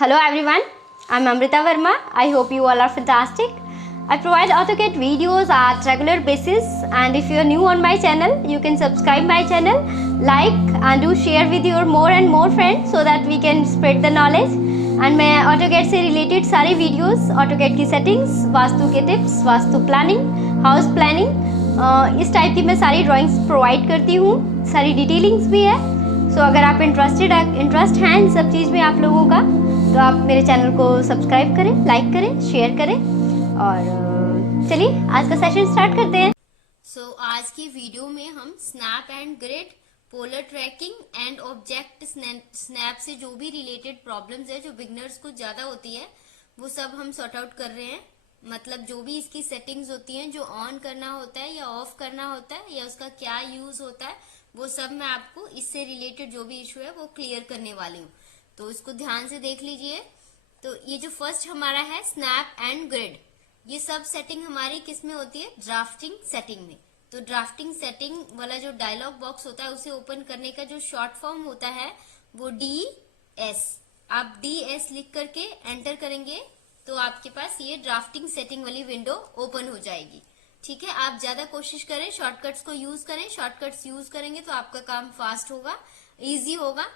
Hello everyone, I'm Amrita Verma. I hope you all are fantastic. I provide AutoCAD videos at regular basis, and if you are new on my channel, you can subscribe my channel, like and do share with your more and more friends so that we can spread the knowledge. And मैं AutoCAD से related सारे videos, AutoCAD की settings, vastu के tips, vastu planning, house planning, इस type की मैं सारी drawings provide करती हूँ, सारी डिटेलिंग्स भी है. सो अगर आप इंटरेस्ट हैं इन सब चीज़ में आप लोगों का, तो आप मेरे चैनल को सब्सक्राइब करें, लाइक करें, शेयर करें. और चलिए आज का सेशन स्टार्ट करते हैं. आज की वीडियो में हम snap and grid, polar tracking and object snap से जो भी रिलेटेड प्रॉब्लम्स है जो बिगनर्स को ज्यादा होती है वो सब हम सॉर्ट आउट कर रहे हैं. मतलब जो भी इसकी सेटिंग्स होती हैं, जो ऑन करना होता है या ऑफ करना होता है या उसका क्या यूज होता है, वो सब मैं आपको इससे रिलेटेड जो भी इशू है वो क्लियर करने वाली हूँ. तो इसको ध्यान से देख लीजिए. तो ये जो फर्स्ट हमारा है स्नैप एंड ग्रिड, ये सब सेटिंग हमारी किस में होती है? ड्राफ्टिंग सेटिंग में. तो ड्राफ्टिंग सेटिंग वाला जो डायलॉग बॉक्स होता है उसे ओपन करने का जो शॉर्ट फॉर्म होता है वो DS. आप DS लिख करके एंटर करेंगे तो आपके पास ये ड्राफ्टिंग सेटिंग वाली विंडो ओपन हो जाएगी. ठीक है, आप ज्यादा कोशिश करें, शॉर्टकट्स को यूज करें. शॉर्टकट्स यूज करेंगे तो आपका काम फास्ट होगा, इजी होगा,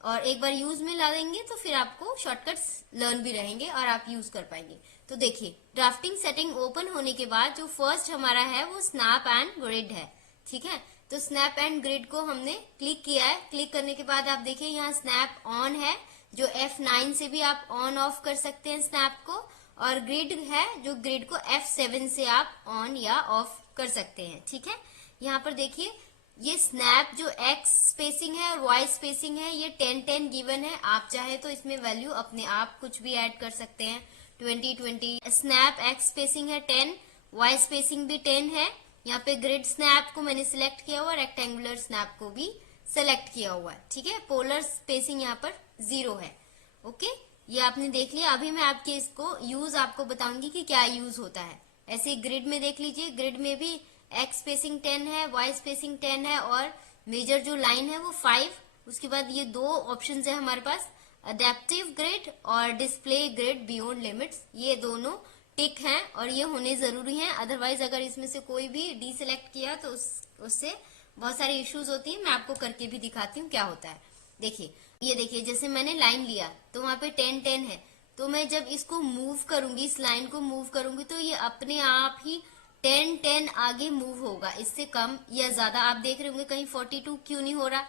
और एक बार यूज में ला देंगे तो फिर आपको शॉर्टकट्स लर्न भी रहेंगे और आप यूज कर पाएंगे. तो देखिए, ड्राफ्टिंग सेटिंग ओपन होने के बाद जो फर्स्ट हमारा है वो स्नैप एंड ग्रिड है. ठीक है, तो स्नैप एंड ग्रिड को हमने क्लिक किया है. क्लिक करने के बाद आप देखिए यहाँ स्नैप ऑन है, जो F9 से भी आप ऑन ऑफ कर सकते हैं स्नैप को, और ग्रिड है जो ग्रिड को F7 से आप ऑन या ऑफ कर सकते हैं. ठीक है, यहाँ पर देखिए ये स्नैप जो X स्पेसिंग है और Y स्पेसिंग है ये 10-10 गिवन है. आप चाहे तो इसमें वैल्यू अपने आप कुछ भी ऐड कर सकते हैं, 20-20. स्नैप X स्पेसिंग है 10, Y स्पेसिंग भी 10 है. यहाँ पे ग्रिड स्नैप को मैंने सिलेक्ट किया हुआ, रेक्टेंगुलर स्नैप को भी सेलेक्ट किया हुआ है. ठीक है, पोलर स्पेसिंग यहाँ पर 0 है. ओके, ये आपने देख लिया. अभी मैं आपके इसको यूज आपको बताऊंगी कि क्या यूज होता है. ऐसे ग्रिड में देख लीजिए, ग्रिड में भी X स्पेसिंग 10 है, Y स्पेसिंग 10 है, और मेजर जो लाइन है वो 5. उसके बाद ये दो ऑप्शन है हमारे पास, अडेप्टिव ग्रिड और डिस्प्ले ग्रिड बियॉन्ड लिमिट्स. ये दोनों टिक हैं और ये होने जरूरी हैं. अदरवाइज अगर इसमें से कोई भी डीसेलेक्ट किया तो उससे बहुत सारी इश्यूज होती है. मैं आपको करके भी दिखाती हूँ क्या होता है. देखिए, ये देखिए, जैसे मैंने लाइन लिया तो वहां पे 10-10 है, तो मैं जब इसको मूव करूंगी, इस लाइन को मूव करूंगी, तो ये अपने आप ही 10-10 आगे मूव होगा. इससे कम या ज्यादा आप देख रहे होंगे कहीं 42 क्यों नहीं हो रहा,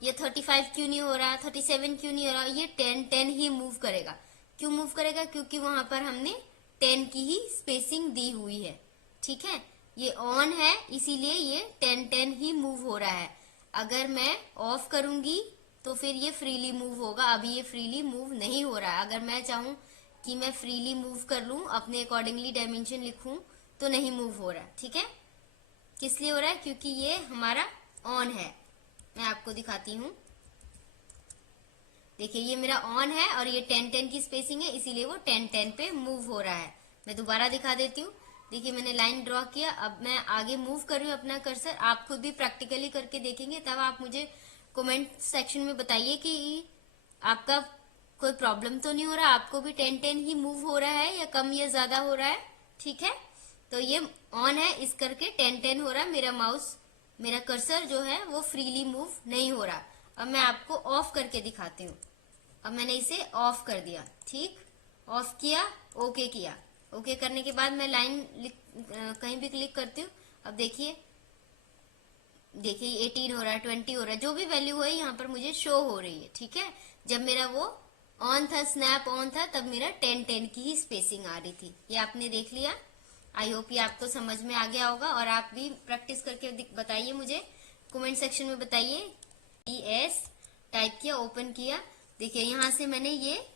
या 35 क्यों नहीं हो रहा, 37 क्यों नहीं हो रहा. ये 10-10 ही मूव करेगा. क्यों मूव करेगा? क्योंकि वहां पर हमने 10 की ही स्पेसिंग दी हुई है. ठीक है, ये ऑन है इसीलिए ये 10-10 ही मूव हो रहा है. अगर मैं ऑफ करूंगी तो फिर ये फ्रीली मूव होगा. अभी ये फ्रीली मूव नहीं हो रहा है. अगर मैं चाहूं कि मैं फ्रीली मूव कर लूं, अपने अकॉर्डिंगली डायमेंशन लिखूं, तो नहीं मूव हो रहा. ठीक है, किस लिए हो रहा है? क्योंकि ये हमारा ऑन है. मैं आपको दिखाती हूँ. देखिए, ये मेरा ऑन है और ये 10-10 की स्पेसिंग है, इसीलिए वो 10-10 पे मूव हो रहा है. मैं दोबारा दिखा देती हूँ. देखिए, मैंने लाइन ड्रॉ किया, अब मैं आगे मूव कर रही हूँ अपना कर्सर. आप खुद भी प्रैक्टिकली करके देखेंगे, तब आप मुझे कमेंट सेक्शन में बताइए कि आपका कोई प्रॉब्लम तो नहीं हो रहा, आपको भी 10-10 ही मूव हो रहा है या कम या ज्यादा हो रहा है. ठीक है, तो ये ऑन है, इस करके 10-10 हो रहा है. मेरा माउस, मेरा कर्सर जो है वो फ्रीली मूव नहीं हो रहा. अब मैं आपको ऑफ करके दिखाती हूँ. अब मैंने इसे ऑफ कर दिया. ठीक, ऑफ किया, ओके किया. ओके करने के बाद मैं लाइन कहीं भी क्लिक करती हूँ. अब देखिए, 18 हो रहा है, 20 हो रहा है, जो भी वैल्यू है यहाँ पर मुझे शो हो रही है. ठीक है, जब मेरा वो ऑन था, स्नैप ऑन था, तब मेरा 10-10 की ही स्पेसिंग आ रही थी. ये आपने देख लिया. आई होप ये आपको समझ में आ गया होगा, और आप भी प्रैक्टिस करके बताइए मुझे, कमेंट सेक्शन में बताइए. DS टाइप किया, ओपन किया. देखिए, यहाँ से मैंने ये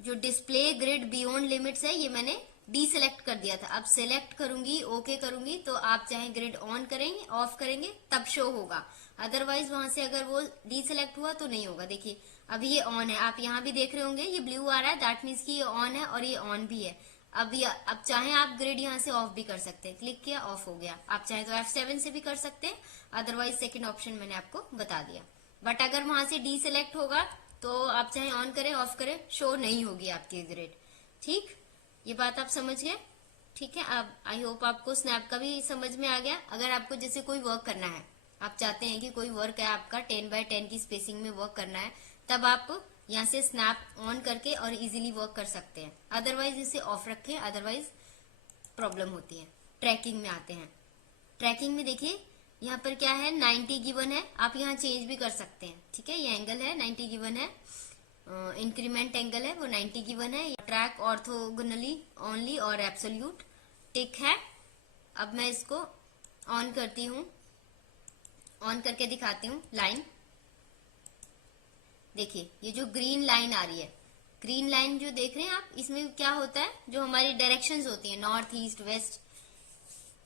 जो डिस्प्ले ग्रिड बियॉन्ड लिमिट्स है ये मैंने डीसेलेक्ट कर दिया था. अब सेलेक्ट करूंगी, ओके करूंगी, तो आप चाहे ग्रिड ऑन करेंगे, ऑफ करेंगे, तब शो होगा. अदरवाइज वहां से अगर वो डीसेलेक्ट हुआ तो नहीं होगा. देखिए, अभी ये ऑन है, आप यहाँ भी देख रहे होंगे ये ब्लू आ रहा है, दैट मीन्स कि ये ऑन है और ये ऑन भी है. अब चाहे आप ग्रिड यहाँ से ऑफ भी कर सकते हैं. क्लिक किया, ऑफ हो गया. आप चाहे तो F7 से भी कर सकते हैं, अदरवाइज सेकंड ऑप्शन मैंने आपको बता दिया. बट अगर वहां से डीसेलेक्ट होगा तो आप चाहे ऑन करें ऑफ करें शो नहीं होगी आपकी ग्रिड। ठीक, ये बात आप समझ गए? ठीक है, अब आई होप आपको स्नैप का भी समझ में आ गया। अगर आपको जैसे कोई वर्क करना है, आप चाहते हैं कि कोई वर्क है आपका 10x10 की स्पेसिंग में वर्क करना है, तब आप यहाँ से स्नैप ऑन करके और इजीली वर्क कर सकते हैं। अदरवाइज इसे ऑफ रखें, अदरवाइज प्रॉब्लम होती है। ट्रैकिंग में आते हैं। ट्रैकिंग में देखिए यहाँ पर क्या है, 90 गिवन है, आप यहाँ चेंज भी कर सकते हैं। ठीक है, ये एंगल है 90 गिवन है, इंक्रीमेंट एंगल है वो 90 गिवन है। ट्रैक ऑर्थोगोनली ओनली और एब्सोल्यूट टिक है। अब मैं इसको ऑन करती हूँ, ऑन करके दिखाती हूँ लाइन। देखिए ये जो ग्रीन लाइन आ रही है, ग्रीन लाइन जो देख रहे हैं आप, इसमें क्या होता है, जो हमारी डायरेक्शंस होती हैं नॉर्थ ईस्ट वेस्ट,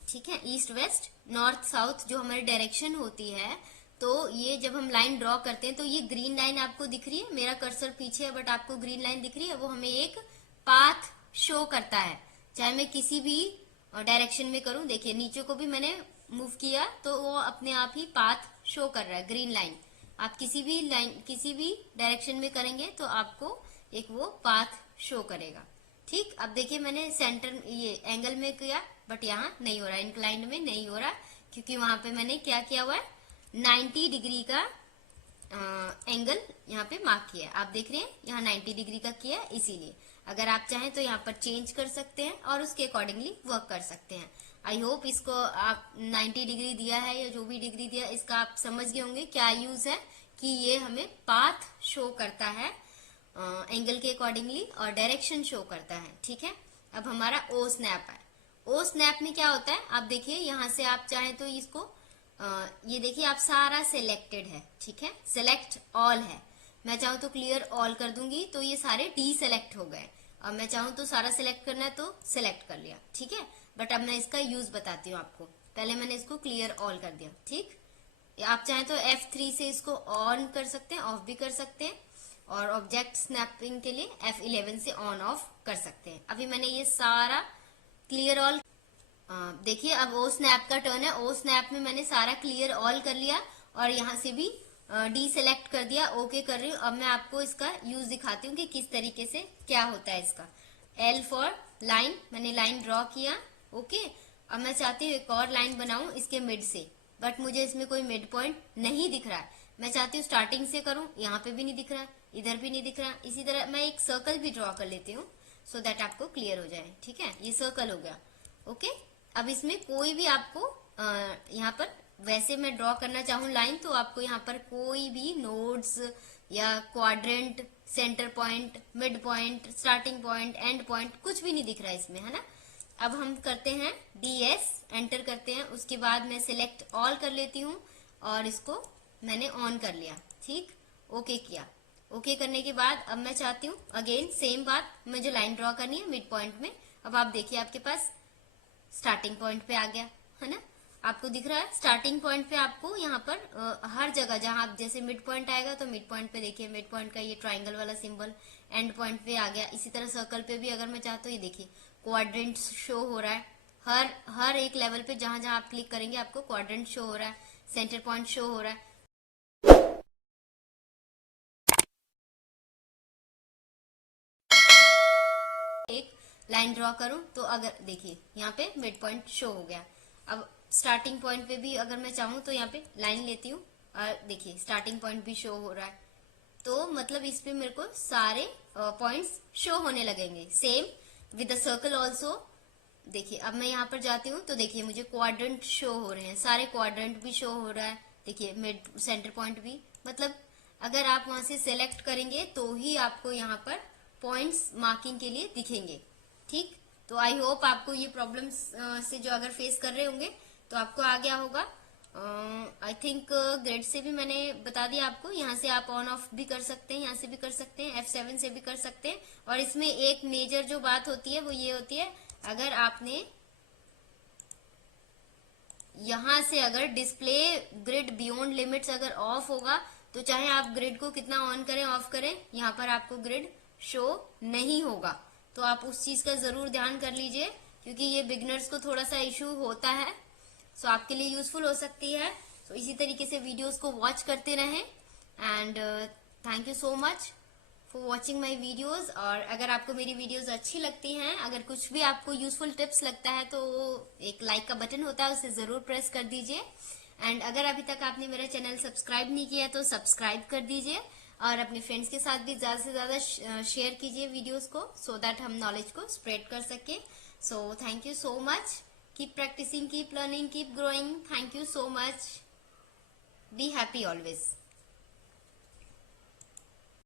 ठीक है, ईस्ट वेस्ट नॉर्थ साउथ जो हमारी डायरेक्शन होती है, तो ये जब हम लाइन ड्रॉ करते हैं तो ये ग्रीन लाइन आपको दिख रही है, मेरा कर्सर पीछे है बट आपको ग्रीन लाइन दिख रही है, वो हमें एक पाथ शो करता है। चाहे मैं किसी भी डायरेक्शन में करूं, देखिए नीचे को भी मैंने मूव किया तो वो अपने आप ही पाथ शो कर रहा है, ग्रीन लाइन। आप किसी भी लाइन किसी भी डायरेक्शन में करेंगे तो आपको एक वो पाथ शो करेगा। ठीक, अब देखिए मैंने सेंटर ये एंगल में किया बट यहाँ नहीं हो रहा, इंक्लाइंड में नहीं हो रहा, क्योंकि वहां पे मैंने क्या किया हुआ है, 90 डिग्री का एंगल यहाँ पे मार्क किया है। आप देख रहे हैं यहाँ 90 डिग्री का किया है, इसीलिए अगर आप चाहें तो यहाँ पर चेंज कर सकते हैं और उसके अकॉर्डिंगली वर्क कर सकते हैं। आई होप इसको आप 90 डिग्री दिया है या जो भी डिग्री दिया इसका आप समझ गए होंगे क्या यूज है, कि ये हमें पाथ शो करता है एंगल के अकॉर्डिंगली और डायरेक्शन शो करता है। ठीक है, अब हमारा ओ स्नैप है। ओ स्नैप में क्या होता है, आप देखिए यहाँ से आप चाहें तो इसको ये देखिए आप सारा सिलेक्टेड है, ठीक है, सिलेक्ट ऑल है। मैं चाहूँ तो क्लियर ऑल कर दूंगी तो ये सारे डी सेलेक्ट हो गए, और मैं चाहूँ तो सारा सिलेक्ट करना है तो सिलेक्ट कर लिया। ठीक है, बट अब मैं इसका यूज बताती हूँ आपको। पहले मैंने इसको क्लियर ऑल कर दिया। ठीक, आप चाहें तो F3 से इसको ऑन कर सकते हैं, ऑफ भी कर सकते हैं, और ऑब्जेक्ट स्नैपिंग के लिए F11 से ऑन ऑफ कर सकते हैं। अभी मैंने ये सारा क्लियर ऑल देखिए, अब ओ स्नैप का टर्न है। ओ स्नैप में मैंने सारा क्लियर ऑल कर लिया और यहाँ से भी डी सेलेक्ट कर दिया, ओके कर रही हूँ। अब मैं आपको इसका यूज दिखाती हूँ कि किस तरीके से क्या होता है इसका। L फॉर लाइन, मैंने लाइन ड्रॉ किया, ओके। अब मैं चाहती हूँ एक और लाइन बनाऊं इसके मिड से, बट मुझे इसमें कोई मिड पॉइंट नहीं दिख रहा है। मैं चाहती हूँ स्टार्टिंग से करूं, यहाँ पे भी नहीं दिख रहा, इधर भी नहीं दिख रहा। इसी तरह मैं एक सर्कल भी ड्रॉ कर लेती हूँ सो दैट आपको क्लियर हो जाए। ठीक है, ये सर्कल हो गया, ओके। अब इसमें कोई भी आपको यहाँ पर वैसे मैं ड्रॉ करना चाहूँ लाइन, तो आपको यहाँ पर कोई भी नोड्स या quadrant, centre point, mid point, starting point, and point कुछ भी नहीं दिख रहा है इसमें, है ना। अब हम करते हैं DS, एंटर करते हैं, उसके बाद मैं सिलेक्ट ऑल कर लेती हूँ और इसको मैंने ऑन कर लिया। ठीक, ओके किया। ओके करने के बाद अब मैं चाहती हूँ अगेन सेम बात, मैं जो लाइन ड्रॉ करनी है मिड पॉइंट में। अब आप देखिए आपके पास स्टार्टिंग पॉइंट पे आ गया, है ना, आपको दिख रहा है स्टार्टिंग पॉइंट पे। आपको यहाँ पर हर जगह जहां आप जैसे मिड पॉइंट आएगा तो मिड पॉइंट पे देखिए मिड पॉइंट का ये ट्राइंगल वाला सिंबल एंड पॉइंट पे आ गया। इसी तरह सर्कल पे भी अगर मैं चाहता हूँ, ये देखिए क्वाड्रेंट शो हो रहा है, हर एक लेवल पे जहां जहां आप क्लिक करेंगे आपको क्वाड्रेंट शो हो रहा है, सेंटर पॉइंट शो हो रहा है। एक लाइन ड्रॉ करूं तो अगर देखिए यहाँ पे मिड पॉइंट शो हो गया। अब स्टार्टिंग पॉइंट पे भी अगर मैं चाहूँ तो यहाँ पे लाइन लेती हूँ और देखिए स्टार्टिंग पॉइंट भी शो हो रहा है। तो मतलब इस पे मेरे को सारे पॉइंट्स शो होने लगेंगे, same with the circle also. देखिए अब मैं यहाँ पर जाती हूँ तो देखिए मुझे क्वाड्रेंट शो हो रहे हैं, सारे क्वाड्रेंट भी शो हो रहा है। देखिए मिड सेंटर पॉइंट भी, मतलब अगर आप वहां से सिलेक्ट करेंगे तो ही आपको यहाँ पर पॉइंट्स मार्किंग के लिए दिखेंगे। ठीक, तो आई होप आपको ये प्रॉब्लम्स से जो अगर फेस कर रहे होंगे तो आपको आ गया होगा। आई थिंक ग्रेड से भी मैंने बता दिया आपको, यहाँ से आप ऑन ऑफ भी कर सकते हैं, यहाँ से भी कर सकते हैं, F7 से भी कर सकते हैं। और इसमें एक मेजर जो बात होती है वो ये होती है, अगर आपने यहाँ से अगर डिस्प्ले ग्रिड बियॉन्ड लिमिट्स अगर ऑफ होगा तो चाहे आप ग्रिड को कितना ऑन करें ऑफ करें, यहाँ पर आपको ग्रिड शो नहीं होगा। तो आप उस चीज का जरूर ध्यान कर लीजिए, क्योंकि ये बिगनर्स को थोड़ा सा इश्यू होता है। सो आपके लिए यूजफुल हो सकती है। तो इसी तरीके से वीडियोस को वॉच करते रहें and thank you so much for watching my videos. और अगर आपको मेरी वीडियोज अच्छी लगती हैं, अगर कुछ भी आपको यूजफुल टिप्स लगता है, तो एक लाइक का बटन होता है, उसे जरूर प्रेस कर दीजिए। एंड अगर अभी तक आपने मेरा चैनल सब्सक्राइब नहीं किया तो सब्सक्राइब कर दीजिए, और अपने फ्रेंड्स के साथ भी ज्यादा से ज्यादा शेयर कीजिए वीडियोस को, सो दैट हम नॉलेज को स्प्रेड कर सके। So thank you so much, keep practising, keep learning, keep growing. Thank you so much, be happy always.